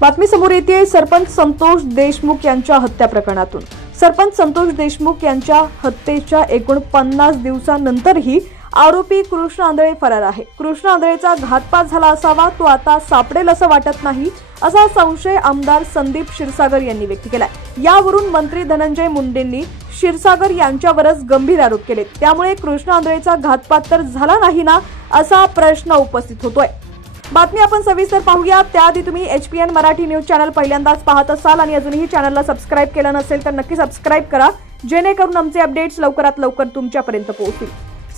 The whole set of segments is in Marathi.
बातमी समोर येते सरपंच संतोष देशमुख यांच्या हत्या प्रकरणातून। सरपंच संतोष देशमुख यांच्या हत्येच्या एकूण 50 दिवसांनंतरही आरोपी कृष्ण आंधळे फरार आहे। कृष्ण आंधळेचा घातपात झाला असावा, तो आता सापडेल असं वाटत नाही, असा संशय आमदार संदीप क्षीरसागर यांनी व्यक्त केलाय। यावरून मंत्री धनंजय मुंडेंनी क्षीरसागर यांच्यावरच गंभीर आरोप केले। त्यामुळे कृष्ण आंधळेचा घातपात तर झाला नाही ना, असा प्रश्न उपस्थित होतोय। बातमी आपण सविस्तर पाहूया। त्याआधी तुम्ही HPN मराठी न्यूज चॅनल पहिल्यांदाच पाहत असाल आणि अजूनही चॅनलला सबस्क्राइब केलं नसेल तर नक्की सबस्क्राइब करा, जेणेकरून आमचे अपडेट्स लवकरात लवकर तुमच्यापर्यंत पोहोचतील।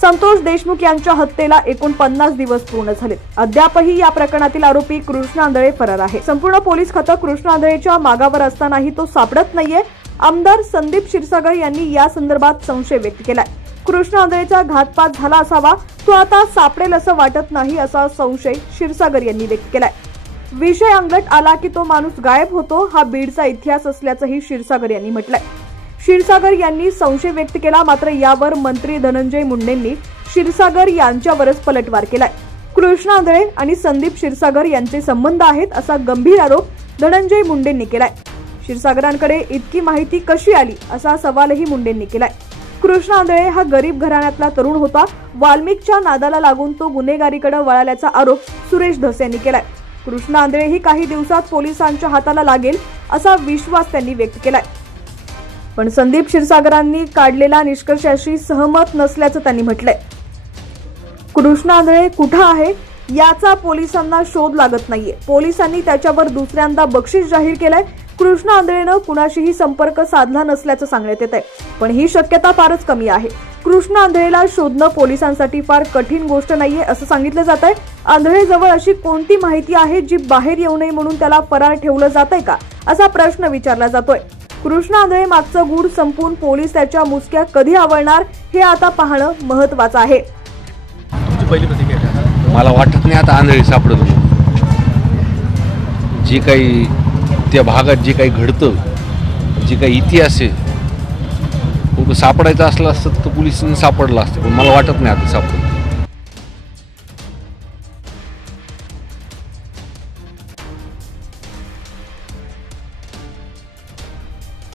संतोष देशमुख यांच्या हत्येला एकूण 50 दिवस पूर्ण झाले। अद्यापही या प्रकरणातील आरोपी कृष्ण आंधळे फरार आहे। संपूर्ण पोलीस खातं कृष्ण आंधळेच्या मागावर असतानाही तो सापडत नाहीये। आमदार संदीप क्षीरसागर यांनी या संदर्भात संशय व्यक्त केलाय। कृष्ण आंधळेचा घातपात झाला असावा, तो आता सापडेल असं वाटत नाही, असा संशय क्षीरसागर यांनी व्यक्त केलाय। विषय अंगलट आला की तो माणूस गायब होतो, हा बीडचा इतिहास असल्याचंही क्षीरसागर यांनी म्हटलंय। क्षीरसागर यांनी संशय व्यक्त केला, मात्र यावर मंत्री धनंजय मुंडेंनी क्षीरसागर यांच्यावरच पलटवार केलाय। कृष्ण आंधळे आणि संदीप क्षीरसागर यांचे संबंध आहेत, असा गंभीर आरोप धनंजय मुंडेंनी केलाय। क्षीरसागरांकडे इतकी माहिती कशी आली, असा सवालही मुंडेंनी केलाय। कृष्ण आंधळे हा गरीब घराण्यातला तरुण होता। वाल्मिकच्या नादाला लागून तो गुन्हेगारीकडे वळाल्याचा आरोप सुरेश धस यांनी केलाय। कृष्ण आंधळे ही काही दिवसात पोलिसांच्या हाताला लागेल, असा विश्वास त्यांनी व्यक्त केलाय। पण संदीप क्षीरसागरांनी काढलेल्या निष्कर्षाशी सहमत नसल्याचं त्यांनी म्हटलंय। कृष्ण आंधळे कुठं आहे याचा पोलिसांना शोध लागत नाहीये। पोलिसांनी त्याच्यावर दुसऱ्यांदा बक्षीस जाहीर केलंय। कृष्ण आंधळेनं कुणाशीही संपर्क साधला नसल्याचं सांगण्यात येत आहे, पण ही शक्यता फारच कमी आहे। कृष्ण आंधळेला शोधणं पोलिसांसाठी फार कठीण गोष्ट नाहीये, असं सांगितलं जात आहे। आंधळेजवळ अशी कोणती माहिती आहे जी बाहेर येऊ नये म्हणून त्याला फरार ठेवलं जात आहे का, असा प्रश्न विचारला जातोय। कृष्ण आंधळे मागचं गूढ संपून पोलीस त्याच्या मुसक्या कधी आवळणार हे आता पाहणं महत्त्वाचं आहे। मला वाटत नाही आता आंधळे सापडलं। जे काही त्या भागात जे काही घडतं, जे काही इतिहास आहे, सापडायचं असलं असतं तर पोलिसांनी सापडलं असतं, पण मला वाटत नाही आता सापडलं।